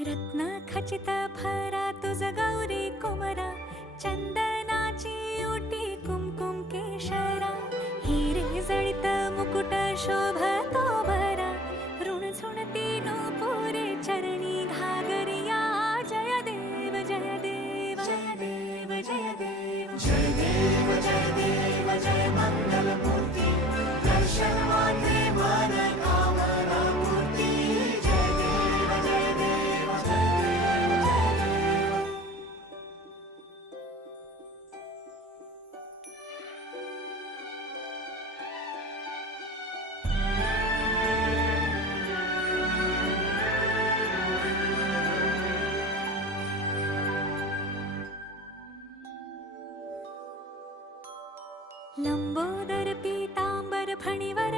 रत्न खचित भरा तुझ गौरी कुमरा, चंदनाची ओटी कुमकुम केशरा, हिरे जडित मुकुट शोभतो भरा, ऋण झुणती नूपुरे चरणी घागरिया. जय देव जय देव जय देव जय देव जय देव जय देव जय मंगल मूर्ती, दर्शन मात्रे मन कामना मूर्ती. जय देव जय देव जय देव जय देव. लंबोदर पीतांबर फणीवर